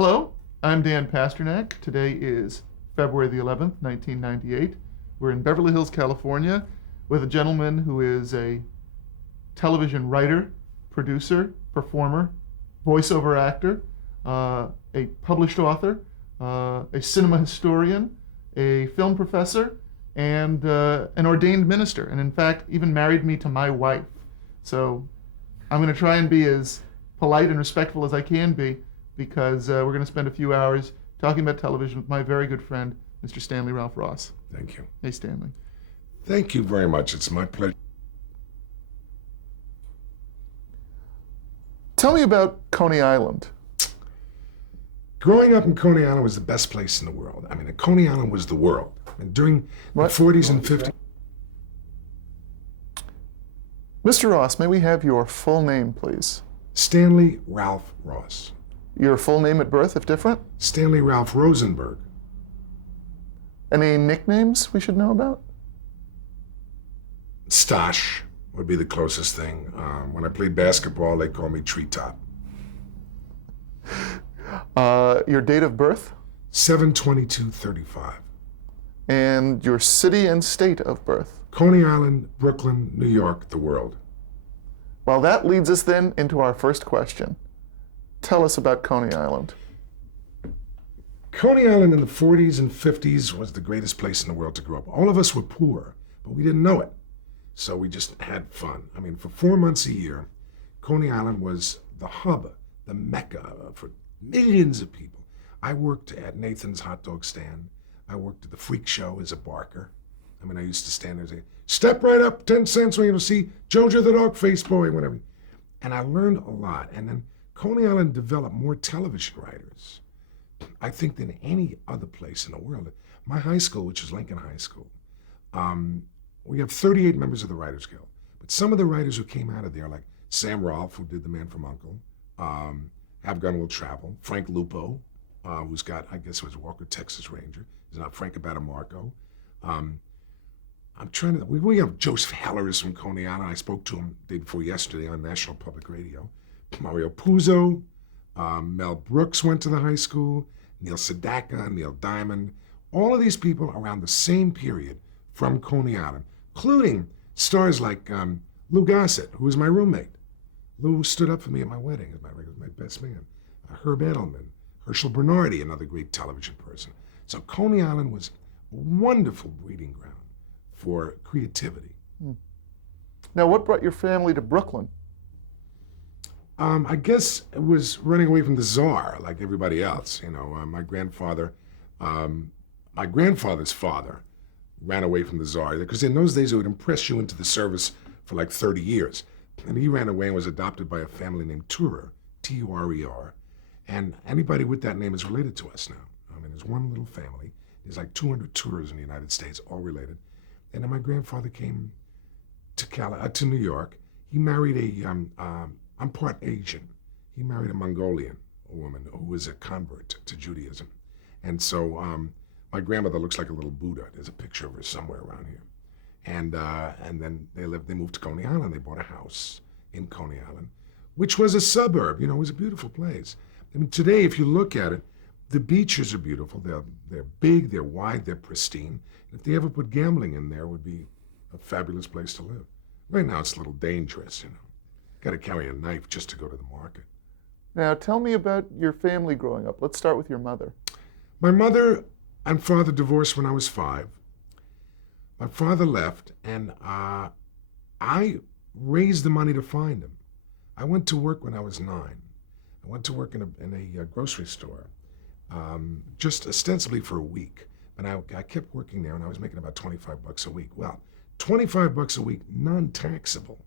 Hello, I'm Dan Pasternak. Today is February the 11th, 1998. We're in Beverly Hills, California, with a gentleman who is a television writer, producer, performer, voiceover actor, a published author, a cinema historian, a film professor, and an ordained minister, and in fact, even married me to my wife. So I'm going to try and be as polite and respectful as I can be, because we're going to spend a few hours talking about television with my very good friend, Mr. Stanley Ralph Ross. Thank you. Hey, Stanley. Thank you very much. It's my pleasure. Tell me about Coney Island. Growing up in Coney Island was the best place in the world. I mean, Coney Island was the world. And during What? the 40s and 50s. Mr. Ross, may we have your full name, please? Stanley Ralph Ross. Your full name at birth, if different? Stanley Ralph Rosenberg. Any nicknames we should know about? Stash would be the closest thing. When I played basketball, they called me Treetop. Your date of birth? 7/22/35. And your city and state of birth? Coney Island, Brooklyn, New York, the world. Well, that leads us then into our first question. Tell us about Coney Island. Coney Island in the 40s and 50s was the greatest place in the world to grow up. All of us were poor, but we didn't know it. So we just had fun. I mean, for 4 months a year, Coney Island was the hub, the mecca for millions of people. I worked at Nathan's hot dog stand. I worked at the Freak Show as a barker. I mean, I used to stand there and say, "Step right up, 10 cents, when you see Jojo the dog face boy," whatever. And I learned a lot. And then Coney Island developed more television writers, I think, than any other place in the world. My high school, which is Lincoln High School, we have 38 members of the Writers Guild. But some of the writers who came out of there, like Sam Rolfe, who did The Man from U.N.C.L.E., Have Gun Will Travel, Frank Lupo, who's got, I guess it was Walker, Texas Ranger. He's not Frank Abatamarco. We have Joseph Heller's from Coney Island. I spoke to him the day before yesterday on National Public Radio. Mario Puzo, Mel Brooks went to the high school, Neil Sedaka, Neil Diamond, all of these people around the same period from Coney Island, including stars like Lou Gossett, who was my roommate. Lou stood up for me at my wedding as my best man. Herb Edelman, Herschel Bernardi, another great television person. So Coney Island was a wonderful breeding ground for creativity. Now, what brought your family to Brooklyn? I guess it was running away from the czar, like everybody else. You know, my grandfather's father ran away from the czar, because in those days it would impress you into the service for like 30 years. And he ran away and was adopted by a family named Turer, Turer. And anybody with that name is related to us now. I mean, there's one little family. There's like 200 Turers in the United States, all related. And then my grandfather came to New York. He married I'm part Asian. He married a Mongolian woman who was a convert to Judaism. And so my grandmother looks like a little Buddha. There's a picture of her somewhere around here. And then they moved to Coney Island. They bought a house in Coney Island, which was a suburb. You know, it was a beautiful place. I mean, today, if you look at it, the beaches are beautiful. They're big, they're wide, they're pristine. If they ever put gambling in there, it would be a fabulous place to live. Right now, it's a little dangerous, you know. Got to carry a knife just to go to the market. Now, tell me about your family growing up. Let's start with your mother. My mother and father divorced when I was 5. My father left, and I raised the money to find him. I went to work when I was 9. I went to work in a grocery store, just ostensibly for a week. But I kept working there, and I was making about $25 a week. Well, $25 a week, non-taxable,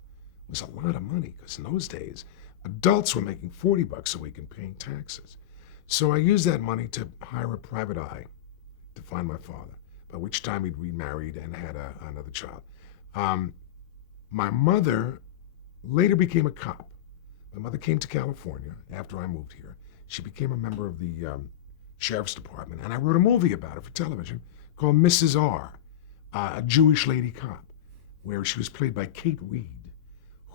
was a lot of money, because in those days, adults were making $40 a week and paying taxes. So I used that money to hire a private eye to find my father, by which time he'd remarried and had another child. My mother later became a cop. My mother came to California after I moved here. She became a member of the Sheriff's Department, and I wrote a movie about her for television called Mrs. R, a Jewish lady cop, where she was played by Kate Reed,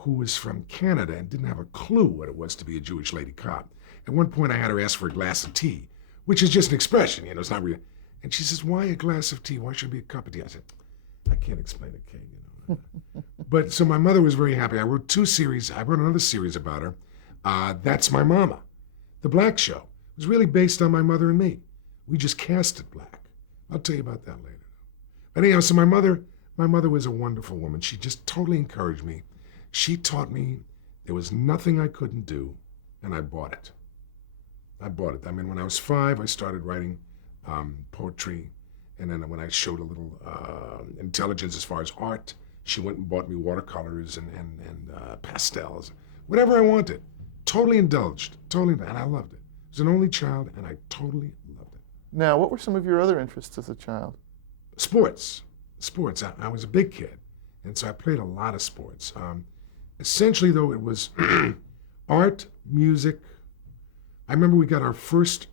who was from Canada and didn't have a clue what it was to be a Jewish lady cop. At one point, I had her ask for a glass of tea, which is just an expression, it's not real. And she says, "Why a glass of tea? Why should it be a cup of tea?" I said, "I can't explain it, Kay, But so my mother was very happy. I wrote 2 series. I wrote another series about her. That's My Mama. The Black Show. It was really based on my mother and me. We just cast it black. I'll tell you about that later. But anyhow, so my mother was a wonderful woman. She just totally encouraged me. She taught me there was nothing I couldn't do, and I bought it. I mean, when I was 5, I started writing poetry, and then when I showed a little intelligence as far as art, she went and bought me watercolors and pastels, whatever I wanted. Totally indulged, and I loved it. I was an only child, and I totally loved it. Now, what were some of your other interests as a child? Sports. I was a big kid, and so I played a lot of sports. Essentially, though, it was art, music. I remember we got our first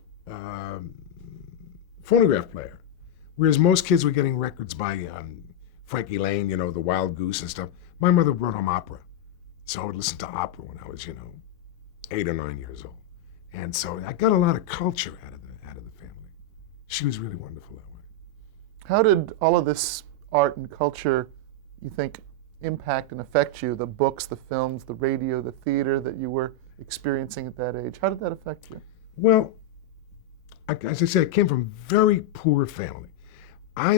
phonograph player, whereas most kids were getting records by Frankie Lane, the Wild Goose and stuff. My mother brought home opera, so I would listen to opera when I was, 8 or 9 years old, and so I got a lot of culture out of the family. She was really wonderful that way. How did all of this art and culture, you think, impact and affect you? The books, the films, the radio, the theater that you were experiencing at that age. How did that affect you? Well, as I said, I came from a very poor family. We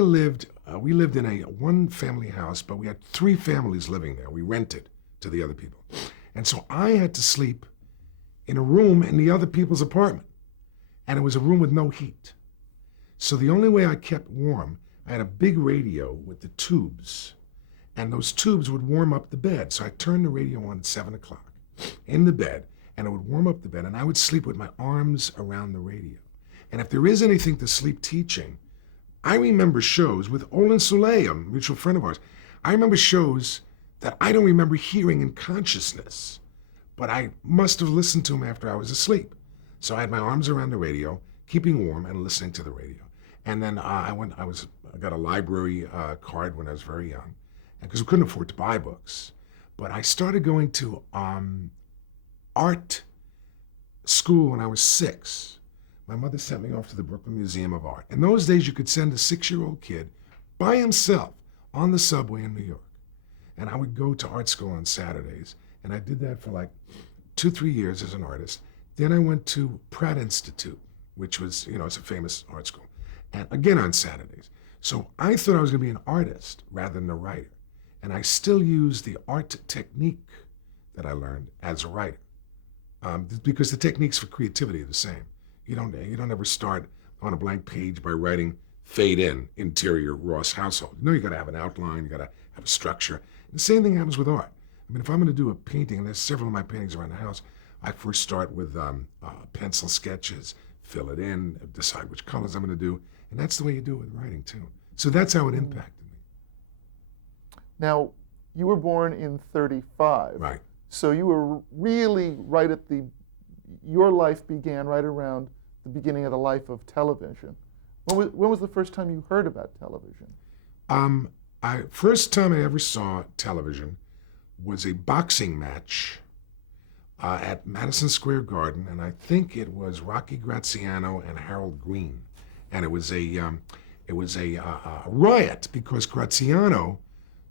lived in a one-family house, but we had 3 families living there. We rented to the other people. And so I had to sleep in a room in the other people's apartment. And it was a room with no heat. So the only way I kept warm, I had a big radio with the tubes, and those tubes would warm up the bed. So I turned the radio on at 7 o'clock in the bed, and it would warm up the bed, and I would sleep with my arms around the radio. And if there is anything to sleep teaching, I remember shows with Olin Soule, a mutual friend of ours. I remember shows that I don't remember hearing in consciousness, but I must have listened to them after I was asleep. So I had my arms around the radio, keeping warm and listening to the radio. And then I got a library card when I was very young, because we couldn't afford to buy books. But I started going to art school when I was 6. My mother sent me off to the Brooklyn Museum of Art. In those days, you could send a 6-year-old kid by himself on the subway in New York. And I would go to art school on Saturdays. And I did that for like 2-3 years as an artist. Then I went to Pratt Institute, which was, it's a famous art school. And again on Saturdays. So I thought I was going to be an artist rather than a writer. And I still use the art technique that I learned as a writer. Because the techniques for creativity are the same. You don't ever start on a blank page by writing fade in, interior, Ross household. You got to have an outline, you got to have a structure. And the same thing happens with art. I mean, if I'm going to do a painting, and there's several of my paintings around the house, I first start with pencil sketches, fill it in, decide which colors I'm going to do. And that's the way you do it with writing, too. So that's how it impacted me. Now, you were born in 35. Right. So you were really right at your life began right around the beginning of the life of television. When was the first time you heard about television? First time I ever saw television was a boxing match at Madison Square Garden, and I think it was Rocky Graziano and Harold Green, and it was a riot because Graziano,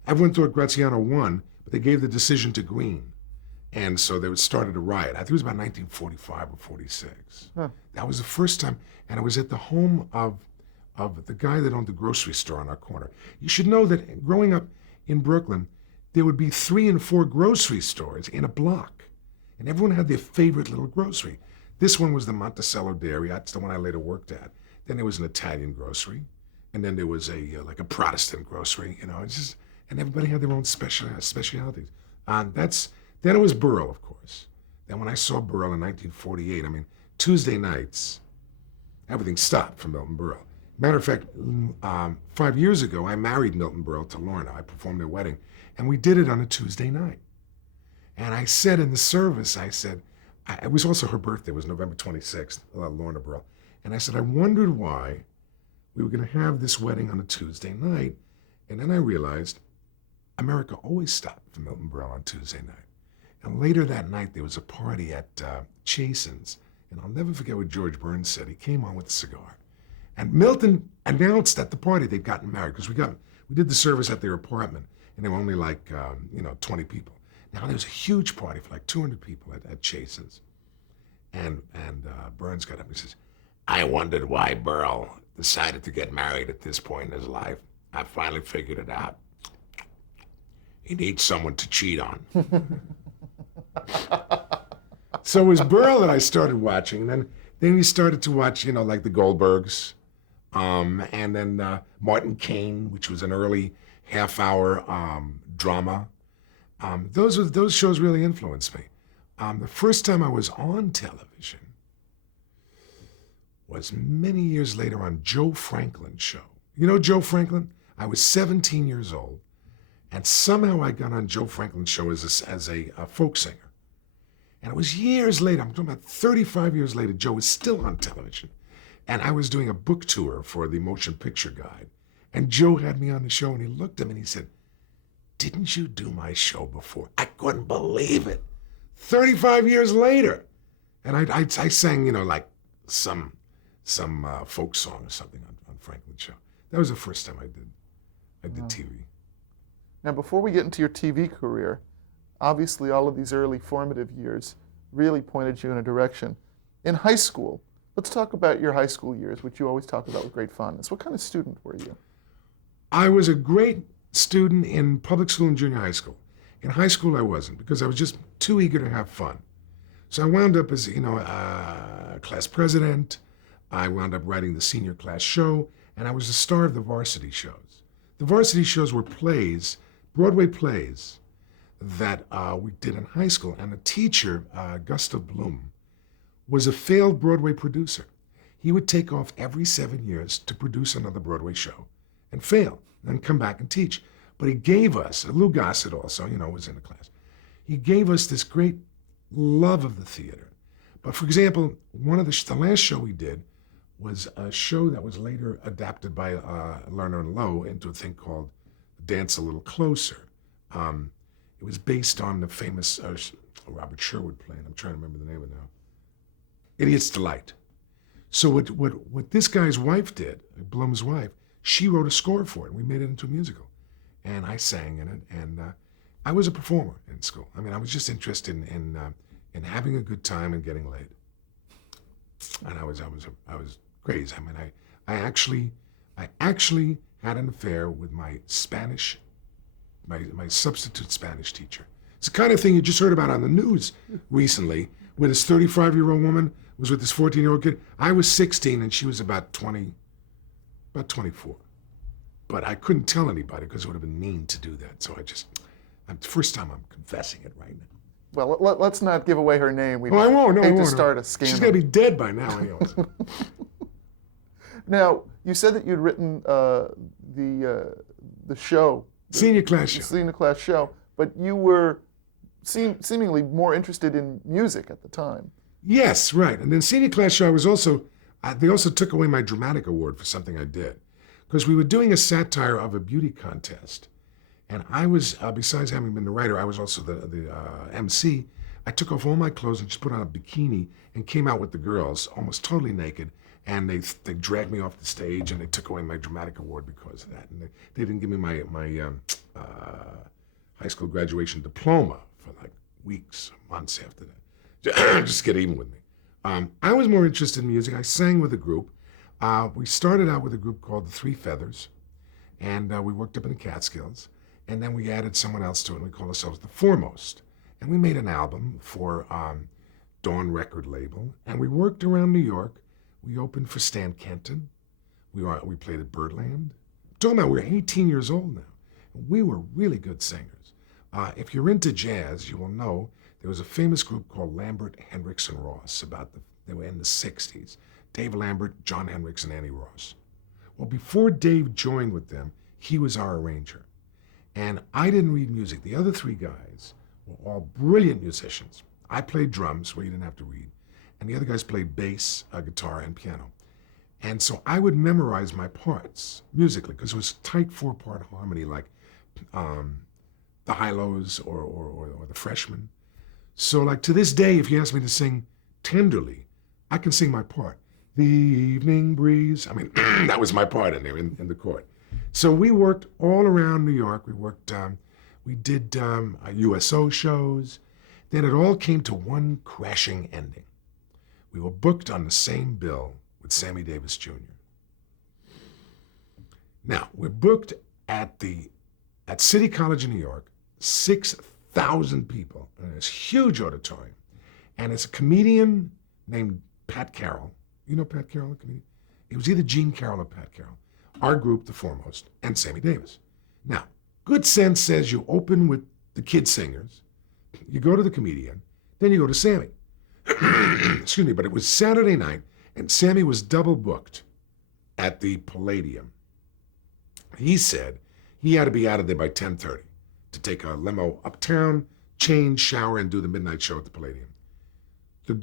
everyone thought Graziano won, but they gave the decision to Green. And so they started a riot. I think it was about 1945 or 46. Huh. That was the first time, and it was at the home of the guy that owned the grocery store on our corner. You should know that growing up in Brooklyn, there would be 3 and 4 grocery stores in a block, and everyone had their favorite little grocery. This one was the Monticello Dairy. That's the one I later worked at. Then there was an Italian grocery, and then there was a Protestant grocery. And everybody had their own specialities. Then it was Burrell, of course. Then when I saw Burrell in 1948, Tuesday nights, everything stopped for Milton Berle. Matter of fact, 5 years ago, I married Milton Berle to Lorna. I performed their wedding, and we did it on a Tuesday night. And I said in the service, it was also her birthday, it was November 26th, Lorna Berle. And I said, I wondered why we were going to have this wedding on a Tuesday night. And then I realized America always stopped for Milton Berle on Tuesday night. And later that night, there was a party at Chasen's And I'll never forget what George Burns said. He came on with a cigar. And Milton announced at the party they'd gotten married, because we did the service at their apartment, and there were only like 20 people. Now there was a huge party for like 200 people at Chasen's, and Burns got up and he says, "I wondered why Burl decided to get married at this point in his life. I finally figured it out. He needs someone to cheat on." So it was Burl that I started watching, and then we started to watch, like the Goldbergs, and then Martin Caine, which was an early half-hour drama. Those shows really influenced me. The first time I was on television was many years later on Joe Franklin's show. You know Joe Franklin? I was 17 years old, and somehow I got on Joe Franklin's show as a folk singer. And it was years later, I'm talking about 35 years later, Joe was still on television. And I was doing a book tour for the Motion Picture Guide. And Joe had me on the show, and he looked at me and he said, "Didn't you do my show before?" I couldn't believe it. 35 years later. And I sang, like some folk song or something on Franklin's show. That was the first time I did TV. Now, before we get into your TV career, obviously all of these early formative years really pointed you in a direction. In high school, let's talk about your high school years, which you always talk about with great fondness. What kind of student were you? I was a great student in public school and junior high school. In high school, I wasn't, because I was just too eager to have fun. So I wound up as, class president. I wound up writing the senior class show, and I was the star of the varsity shows. The varsity shows were plays, Broadway plays, that we did in high school. And the teacher, Gustav Bloom, was a failed Broadway producer. He would take off every 7 years to produce another Broadway show and fail, and then come back and teach. But he gave us, Lou Gossett also, was in the class. He gave us this great love of the theater. But for example, the last show we did was a show that was later adapted by Lerner and Lowe into a thing called Dance a Little Closer. It was based on the famous Robert Sherwood play, and I'm trying to remember the name of it now. Idiot's Delight. So what this guy's wife did, Blum's wife, she wrote a score for it, and we made it into a musical. And I sang in it, and I was a performer in school. I mean, I was just interested in having a good time and getting laid. And I was crazy. I mean, I actually had an affair with my Spanish, my substitute Spanish teacher. It's the kind of thing you just heard about on the news recently, where this 35-year-old woman was with this 14-year-old kid. I was 16 and she was about 24. But I couldn't tell anybody because it would have been mean to do that. So first time I'm confessing it right now. Well, let's not give away her name. We I won't. hate to start a scandal. She's got to be dead by now anyways. Now, you said that you'd written the show. Senior class show. The senior class show, but you were seemingly more interested in music at the time. Yes, right. And then senior class show, I was also, they also took away my dramatic award for something I did. Because we were doing a satire of a beauty contest. And I was, besides having been the writer, I was also the MC. I took off all my clothes and just put on a bikini and came out with the girls, almost totally naked. And they dragged me off the stage and they took away my dramatic award because of that. And they didn't give me my high school graduation diploma for like weeks, months after that. Just get even with me. I was more interested in music. I sang with a group. We started out with a group called the Three Feathers, and we worked up in the Catskills, and then we added someone else to it, and we called ourselves the Foremost. And we made an album for Dawn record label, and we worked around New York. We opened for Stan Kenton. We played at Birdland. I'm talking about, we're 18 years old now. And we were really good singers. If you're into jazz, you will know there was a famous group called Lambert, Hendricks, and Ross. They were in the 60s. Dave Lambert, John Hendricks, and Annie Ross. Well, before Dave joined with them, he was our arranger. And I didn't read music. The other three guys were all brilliant musicians. I played drums, where you didn't have to read. And the other guys played bass, guitar, and piano. And so I would memorize my parts musically, because it was tight 4-part harmony, like the High-Lows or the Freshmen. So like to this day, if you ask me to sing Tenderly, I can sing my part. The evening breeze. I mean, that was my part in there in the court. So we worked all around New York. We did USO shows. Then it all came to one crashing ending. We were booked on the same bill with Sammy Davis Jr. Now, we're booked at City College in New York, 6,000 people in this huge auditorium. And it's a comedian named Pat Carroll. You know Pat Carroll, the comedian? It was either Gene Carroll or Pat Carroll. Our group, the Foremost, and Sammy Davis. Now, good sense says you open with the kid singers, you go to the comedian, then you go to Sammy. Excuse me, but it was Saturday night, and Sammy was double booked at the Palladium. He said he had to be out of there by 10:30 to take a limo uptown, change, shower, and do the midnight show at the Palladium. The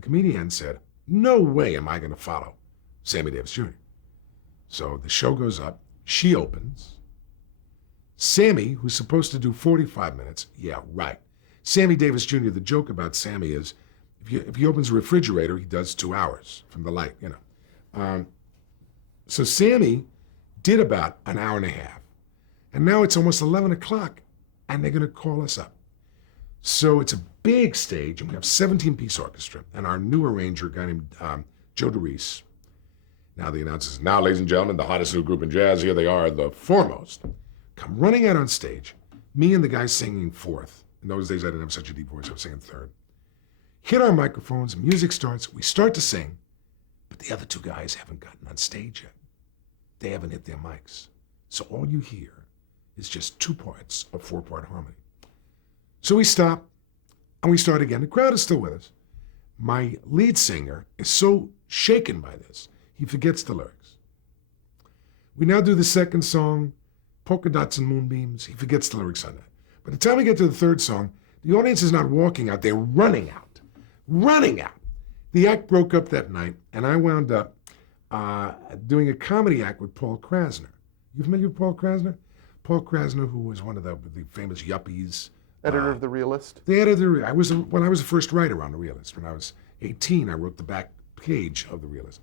comedian said, no way am I going to follow Sammy Davis Jr. So the show goes up, she opens. Sammy, who's supposed to do 45 minutes, yeah, right. Sammy Davis Jr., the joke about Sammy is, if he opens a refrigerator, he does 2 hours from the light, you know. So Sammy did about an hour and a half. And now it's almost 11 o'clock, and they're going to call us up. So it's a big stage, and we have 17-piece orchestra, and our new arranger, a guy named Joe DeReese. Now the announcer says, now, ladies and gentlemen, the hottest new group in jazz, here they are, the Foremost. Come running out on stage, me and the guy singing fourth. In those days, I didn't have such a deep voice, I was singing third. Hit our microphones, music starts, we start to sing, but the other two guys haven't gotten on stage yet. They haven't hit their mics. So all you hear is just 2 parts of 4-part harmony. So we stop, and we start again. The crowd is still with us. My lead singer is so shaken by this, he forgets the lyrics. We now do the second song, Polka Dots and Moonbeams. He forgets the lyrics on that. By the time we get to the third song, the audience is not walking out, they're running out. Running out. The act broke up that night, and I wound up doing a comedy act with Paul Krasner. You familiar with Paul Krasner? Paul Krasner, who was one of the famous yuppies. Editor of The Realist. The editor. I was the first writer on The Realist. When I was 18, I wrote the back page of The Realist.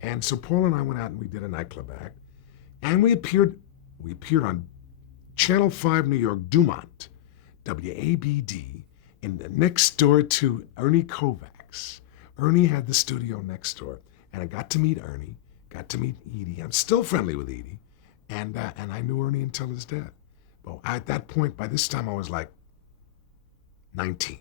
And so Paul and I went out and we did a nightclub act. And we appeared on Channel 5 New York, Dumont, WABD, next door to Ernie Kovacs. Ernie had the studio next door. And I got to meet Ernie, got to meet Edie. I'm still friendly with Edie. And I knew Ernie until his death. But at that point, by this time, I was like 19.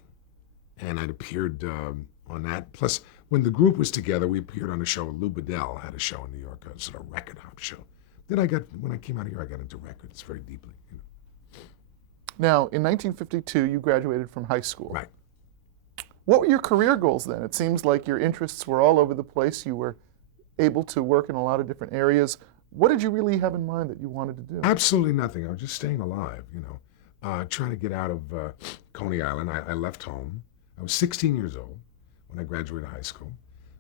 And I'd appeared on that. Plus, when the group was together, we appeared on a show. Lou Bedell had a show in New York, a sort of record hop show. Then when I came out here, I got into records very deeply. You know. Now, in 1952, you graduated from high school. Right. What were your career goals then? It seems like your interests were all over the place. You were able to work in a lot of different areas. What did you really have in mind that you wanted to do? Absolutely nothing. I was just staying alive, you know, trying to get out of Coney Island. I left home. I was 16 years old when I graduated high school.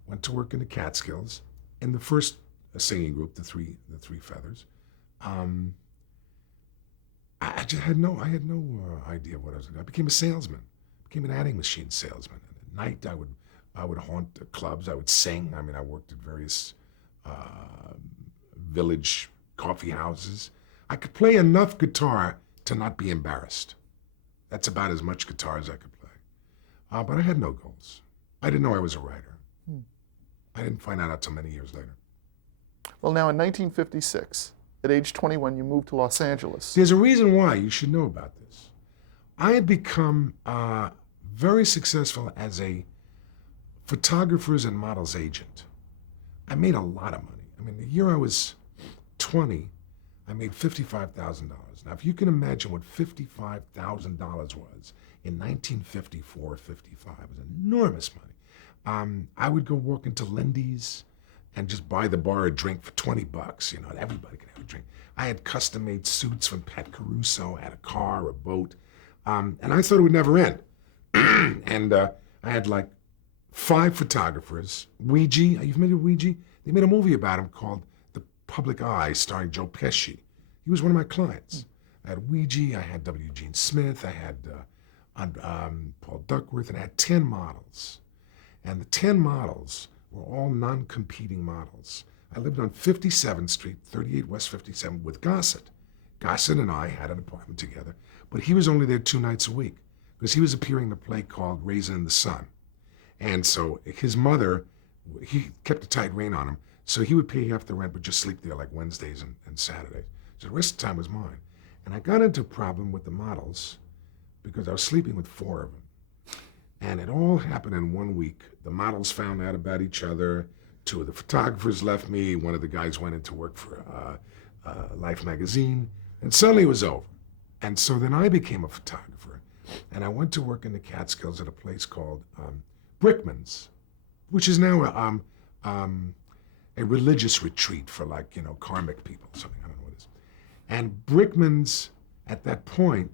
Went to work in the Catskills in the first singing group, the three Feathers. I just had no idea what I was going to do. I became a salesman. Became an adding machine salesman. And at night, I would haunt clubs. I would sing. I mean, I worked at various village coffee houses. I could play enough guitar to not be embarrassed. That's about as much guitar as I could play. But I had no goals. I didn't know I was a writer. I didn't find that out till many years later. Well, now in 1956, at age 21, you moved to Los Angeles. There's a reason why you should know about this. I had become very successful as a photographer's and model's agent. I made a lot of money. I mean, the year I was 20, I made $55,000. Now, if you can imagine what $55,000 was in 1954, 55, it was enormous money. I would go walk into Lindy's and just buy the bar a drink for $20. You know, everybody could have a drink. I had custom-made suits from Pat Caruso. I had a car, a boat, and I thought it would never end. And I had like 5 photographers. Ouija, are you familiar with Ouija? They made a movie about him called The Public Eye, starring Joe Pesci. He was one of my clients. I had Ouija, I had W. Gene Smith, I had Paul Duckworth, and I had 10 models. And the 10 models were all non-competing models. I lived on 57th Street, 38 West 57 with Gossett. Gossett and I had an apartment together, but he was only there 2 nights a week because he was appearing in a play called Raisin in the Sun. And so his mother, he kept a tight rein on him, so he would pay half the rent but just sleep there like Wednesdays and Saturdays. So the rest of the time was mine. And I got into a problem with the models because I was sleeping with 4 of them. And it all happened in 1 week. The models found out about each other. 2 of the photographers left me. 1 of the guys went into work for Life magazine. And suddenly it was over. And so then I became a photographer. And I went to work in the Catskills at a place called Brickman's, which is now a religious retreat for karmic people, something, I don't know what it is. And Brickman's, at that point,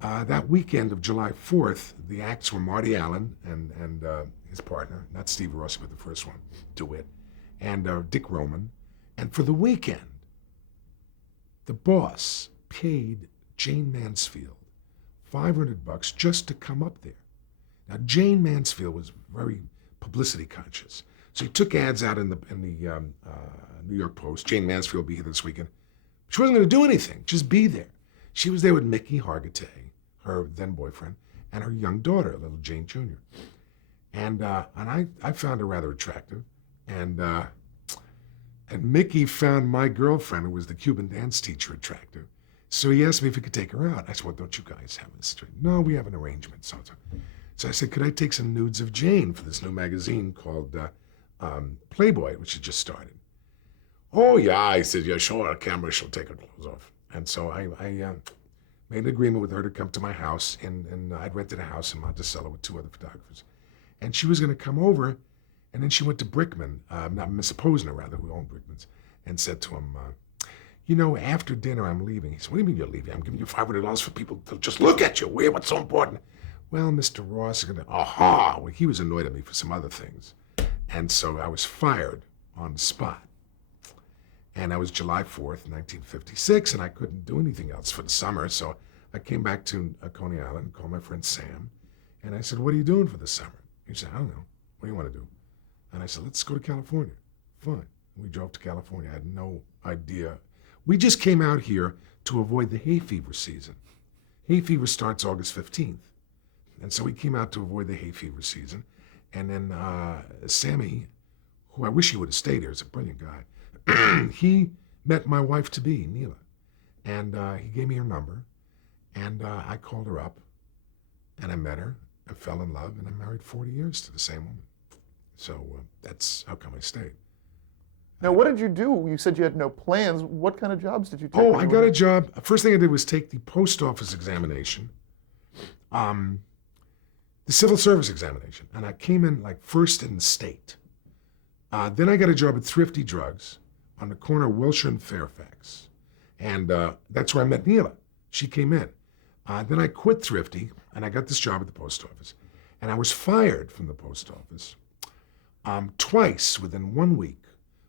that weekend of July 4th, the acts were Marty Allen and his partner, not Steve Rossi, but the first one, DeWitt, and Dick Roman. And for the weekend, the boss paid Jane Mansfield $500 just to come up there. Now, Jane Mansfield was very publicity conscious. So he took ads out in the New York Post. Jane Mansfield will be here this weekend. She wasn't going to do anything, just be there. She was there with Mickey Hargitay, her then boyfriend, and her young daughter, little Jane Jr. And I found her rather attractive. And Mickey found my girlfriend, who was the Cuban dance teacher, attractive. So he asked me if he could take her out. I said, well, don't you guys have this? No, we have an arrangement. So I said, could I take some nudes of Jane for this new magazine called Playboy, which had just started? Oh, yeah. I said, yeah, show her a camera. She'll take her clothes off. And so I made an agreement with her to come to my house. And I'd rented a house in Monticello with 2 other photographers. And she was going to come over. And then she went to Brickman, not Mr. Posner, rather, who owned Brickman's, and said to him, after dinner, I'm leaving. He said, what do you mean you're leaving? I'm giving you $500 for people to just look at you. What's so important? Well, Mr. Ross is going to, aha. Well, he was annoyed at me for some other things. And so I was fired on the spot. And that was July 4th, 1956, and I couldn't do anything else for the summer. So I came back to Coney Island, called my friend Sam, and I said, what are you doing for the summer? He said, I don't know. What do you want to do? And I said, let's go to California. Fine. We drove to California. I had no idea. We just came out here to avoid the hay fever season. Hay fever starts August 15th. And so we came out to avoid the hay fever season. And then Sammy, who I wish he would have stayed here, is a brilliant guy. He met my wife-to-be, Neela. And he gave me her number. And I called her up. And I met her. I fell in love. And I'm married 40 years to the same woman. So that's how come I stayed. Now, what did you do? You said you had no plans. What kind of jobs did you take? Oh, I got a job. First thing I did was take the post office examination, the civil service examination, and I came in first in the state. Then I got a job at Thrifty Drugs on the corner of Wilshire and Fairfax, and that's where I met Neela. She came in. Then I quit Thrifty, and I got this job at the post office, and I was fired from the post office twice within 1 week.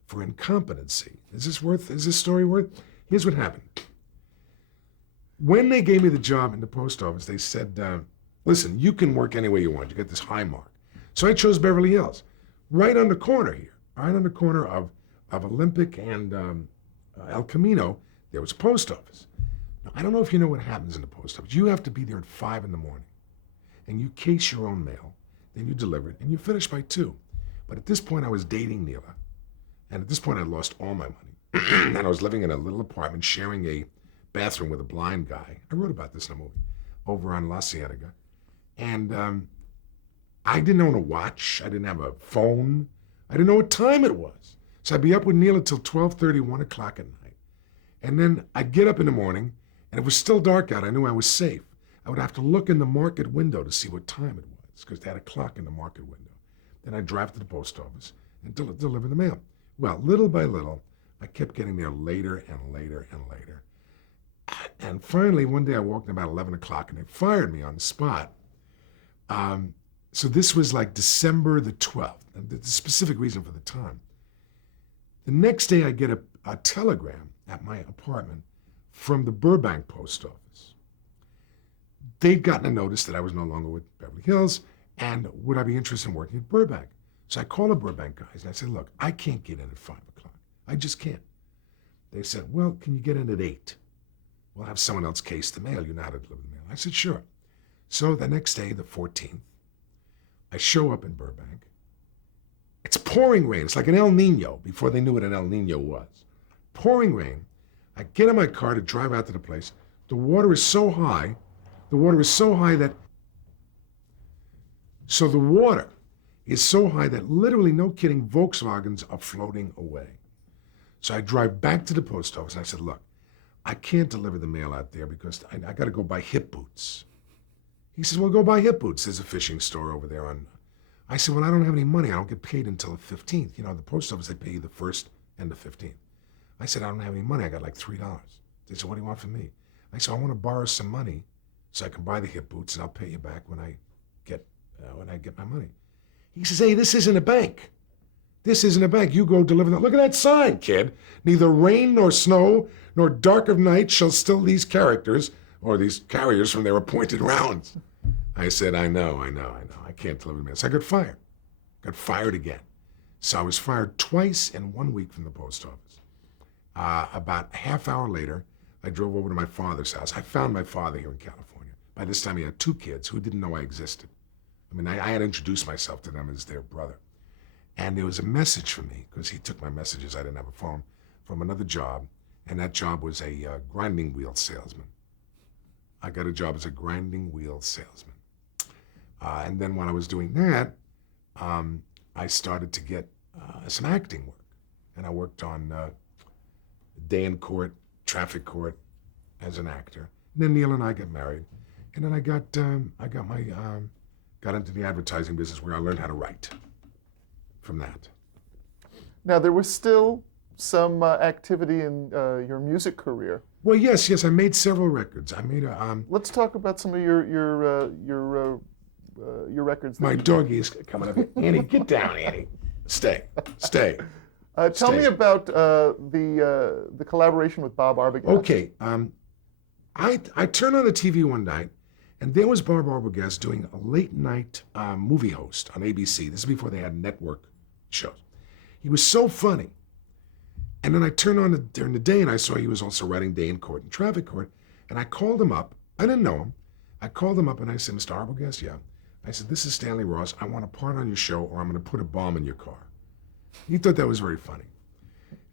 For incompetency. Is this story worth? Here's what happened. When they gave me the job in the post office, they said, listen, you can work any way you want. You get this high mark. So I chose Beverly Hills, right on the corner here, right on the corner of Olympic and El Camino, there was a post office. Now, I don't know if you know what happens in the post office. You have to be there at 5 in the morning, and you case your own mail, then you deliver it, and you finish by 2. But at this point, I was dating Neela. And at this point, I'd lost all my money. And I was living in a little apartment, sharing a bathroom with a blind guy. I wrote about this in a movie, over on La Cienega. And I didn't own a watch. I didn't have a phone. I didn't know what time it was. So I'd be up with Neela till 12:30, 1 o'clock at night. And then I'd get up in the morning, and it was still dark out. I knew I was safe. I would have to look in the market window to see what time it was, because they had a clock in the market window. Then I'd drive to the post office and deliver the mail. Well, little by little, I kept getting there later and later and later. And finally, one day I woke up about 11 o'clock, and they fired me on the spot. So this was December the 12th, and the specific reason for the time. The next day, I get a telegram at my apartment from the Burbank post office. They'd gotten a notice that I was no longer with Beverly Hills, And would I be interested in working at Burbank? So I called the Burbank guys and I said, look, I can't get in at 5 o'clock. I just can't. They said, well, can you get in at 8? We'll have someone else case the mail. You know how to deliver the mail. I said, sure. So the next day, the 14th, I show up in Burbank. It's pouring rain. It's like an El Nino before they knew what an El Nino was. Pouring rain. I get in my car to drive out to the place. The water is so high. The water is so high that literally, no kidding, Volkswagens are floating away. So I drive back to the post office and I said, look, I can't deliver the mail out there because I got to go buy hip boots. He says, well, go buy hip boots. There's a fishing store over there on... I said, well, I don't have any money. I don't get paid until the 15th. You know, the post office, they pay you the 1st and the 15th. I said, I don't have any money. I got like $3. They said, what do you want from me? I said, I want to borrow some money so I can buy the hip boots and I'll pay you back when I get my money. He says, hey, this isn't a bank. This isn't a bank. You go deliver that. Look at that sign, kid. Neither rain nor snow nor dark of night shall still these characters or these carriers from their appointed rounds. I said, I know. I can't deliver mail. So I got fired. Got fired again. So I was fired twice in 1 week from the post office. About a half hour later, I drove over to my father's house. I found my father here in California. By this time, he had 2 kids who didn't know I existed. I mean, I had introduced myself to them as their brother. And there was a message for me, because he took my messages, I didn't have a phone, from another job, and that job was a grinding wheel salesman. I got a job as a grinding wheel salesman. And then while I was doing that, I started to get some acting work. And I worked on day in court, traffic court as an actor. And then Neil and I got married. And then I got into the advertising business where I learned how to write from that. Now, there was still some activity in your music career. Well, yes, I made several records. I made a... Let's talk about some of your records. My doggy is coming up. Annie, get down, Annie. Stay. Tell me about the collaboration with Bob Arbogast. Okay. I turned on the TV one night, and there was Bob Arbogast doing a late-night movie host on ABC. This is before they had network shows. He was so funny. And then I turned on during the day, and I saw he was also writing day in court and traffic court. And I called him up. I didn't know him. I called him up, and I said, Mr. Arbogast, yeah. I said, this is Stanley Ross. I want a part on your show, or I'm going to put a bomb in your car. He thought that was very funny.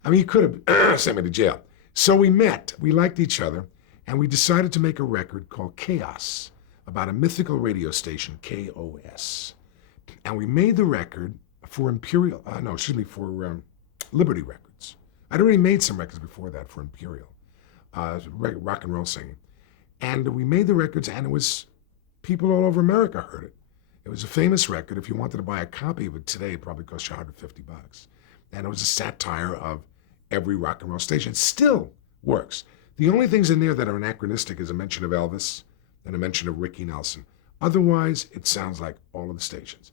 I mean, he could have sent me to jail. So we met. We liked each other. And we decided to make a record called Chaos, about a mythical radio station, KOS. And we made the record for Liberty Records. I'd already made some records before that for Imperial, rock and roll singing. And we made the records, and it was, people all over America heard it. It was a famous record. If you wanted to buy a copy of it today, it probably cost you $150. And it was a satire of every rock and roll station. It still works. The only things in there that are anachronistic is a mention of Elvis and a mention of Ricky Nelson. Otherwise, it sounds like all of the stations.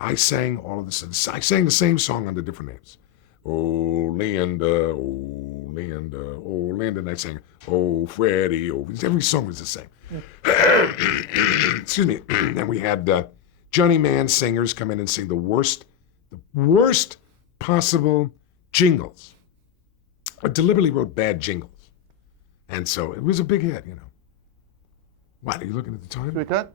I sang the same song under different names. Oh, Linda, oh, Linda, oh, Linda. And I sang, oh, Freddie, oh. Every song was the same. Excuse me. And we had Johnny Mann singers come in and sing the worst possible jingles. I deliberately wrote bad jingles. And so it was a big hit, you know. What, are you looking at the time? Should we cut?